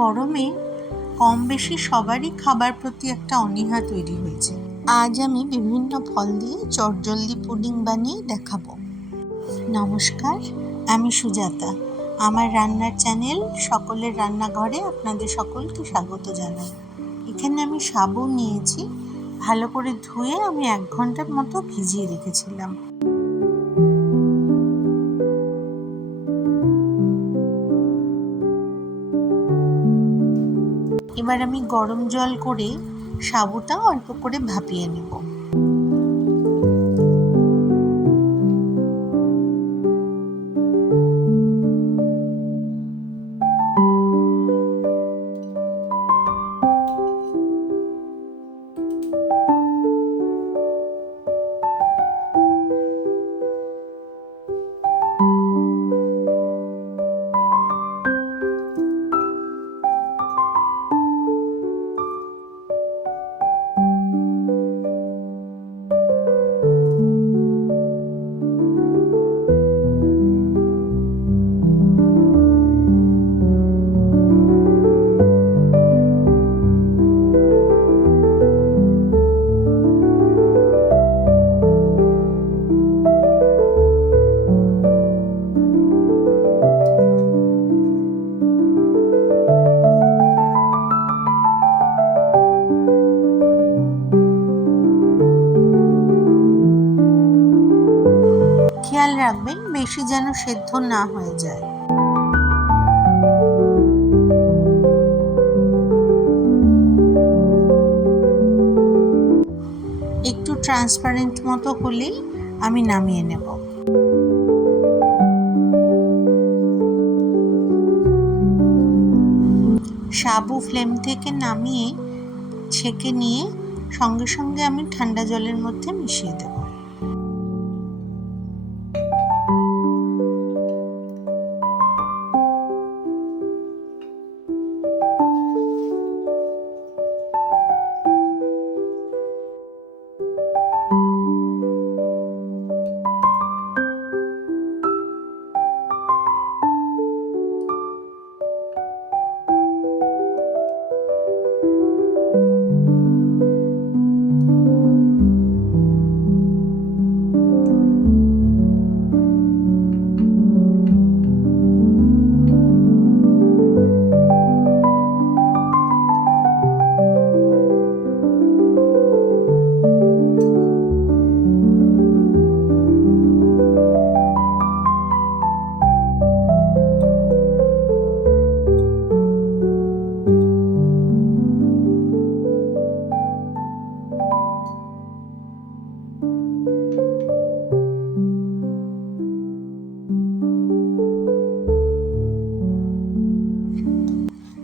গরমে কম বেশি সবারই খাবার প্রতি একটা অনীহা তৈরি হয়েছে। আজ আমি বিভিন্ন ফল দিয়ে চটজলদি পুডিং বানিয়ে দেখাবো। নমস্কার, আমি সুজাতা। আমার রান্নার চ্যানেল সকলের রান্নাঘরে আপনাদের সকলকে স্বাগত জানাই। এখানে আমি সাবু নিয়েছি, ভালো করে ধুয়ে আমি 1 ঘন্টার মতো ভিজিয়ে রেখেছিলাম। এবার আমি গরম জল করে সাবুটা অল্প করে ভাপিয়ে নেব। খেয়াল রাখবেন বেশি যেন সেদ্ধ না হয়ে যায়। একটু ট্রান্সপারেন্ট মতো হলেই আমি নামিয়ে নেব। সাবু ফ্লেম থেকে নামিয়ে ছেঁকে নিয়ে সঙ্গে সঙ্গে আমি ঠান্ডা জলের মধ্যে মিশিয়ে দেব।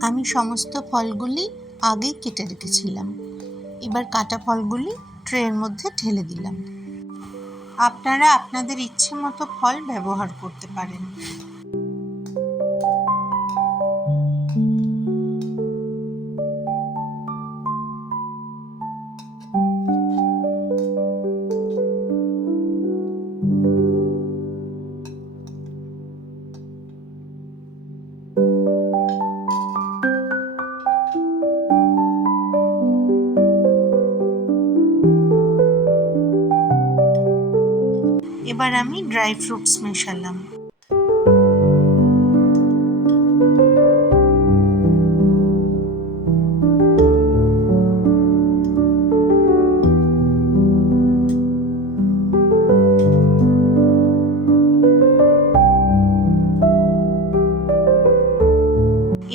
আমি সমস্ত ফলগুলি আগেই কেটে রেখেছিলাম। এবার কাটা ফলগুলি ট্রের মধ্যে ঢেলে দিলাম। আপনারা আপনাদের ইচ্ছে মতো ফল ব্যবহার করতে পারেন। এবার আমি ড্রাই ফ্রুটস মেশালাম।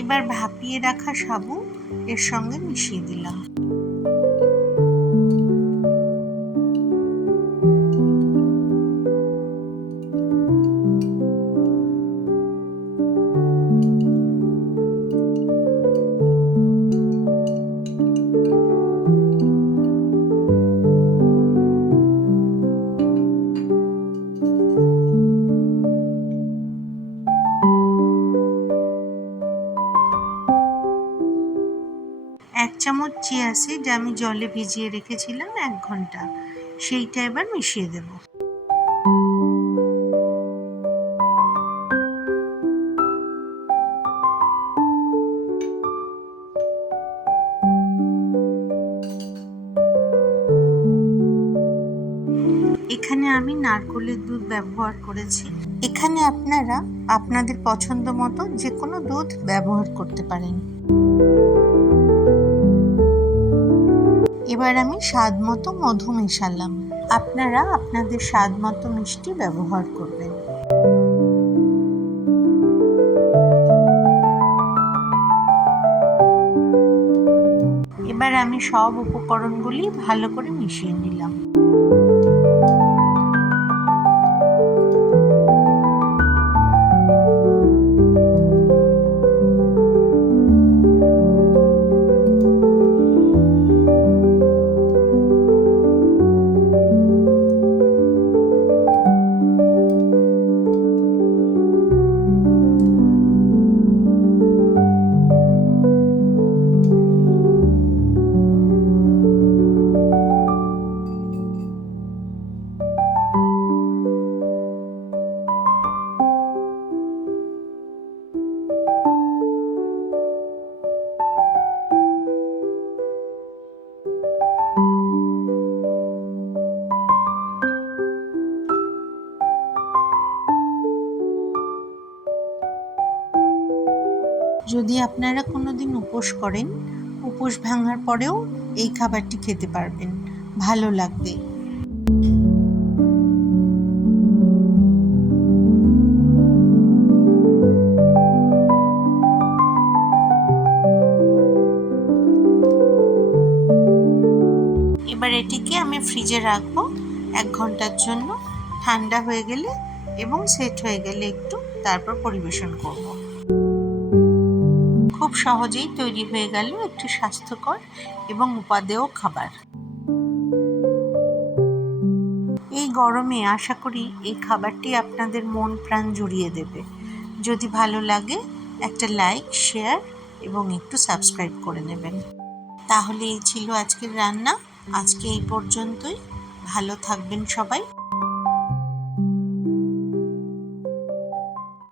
এবার ভাপিয়ে রাখা সাবু এর সঙ্গে মিশিয়ে দিলাম। এক চামচ চিয়া সিড আমি জলে ভিজিয়ে রেখেছিলাম 1 ঘন্টা, সেইটা এবার মিশিয়ে দেব। আমি নারকেলের দুধ ব্যবহার করেছি। এখানে আপনারা আপনাদের পছন্দ মতো যে কোনো দুধ ব্যবহার করতে পারেন। এবার আমি স্বাদ মতো মধু মেশালাম। আপনারা আপনাদের স্বাদ মতো মিষ্টি ব্যবহার করবেন। এবার আমি সব উপকরণগুলি ভালো করে মিশিয়ে নিলাম। যদি আপনারা কোনোদিন উপোস করেন, উপোস ভাঙার পরেও এই খাবারটি খেতে পারবেন, ভালো লাগবে। এবার এটিকে আমি ফ্রিজে রাখবো 1 ঘন্টার জন্য। ঠান্ডা হয়ে গেলে এবং সেট হয়ে গেলে একটু, তারপর পরিবেশন করব। খুব সহজেই তৈরি হয়ে গেল একটি স্বাস্থ্যকর এবং উপাদেয় খাবার। এই গরমে আশা করি এই খাবারটি আপনাদের মন প্রাণ জুড়িয়ে দেবে। যদি ভালো লাগে একটা লাইক, শেয়ার এবং একটু সাবস্ক্রাইব করে নেবেন। তাহলে এই ছিল আজকের রান্না। আজকে এই পর্যন্তই। ভালো থাকবেন সবাই।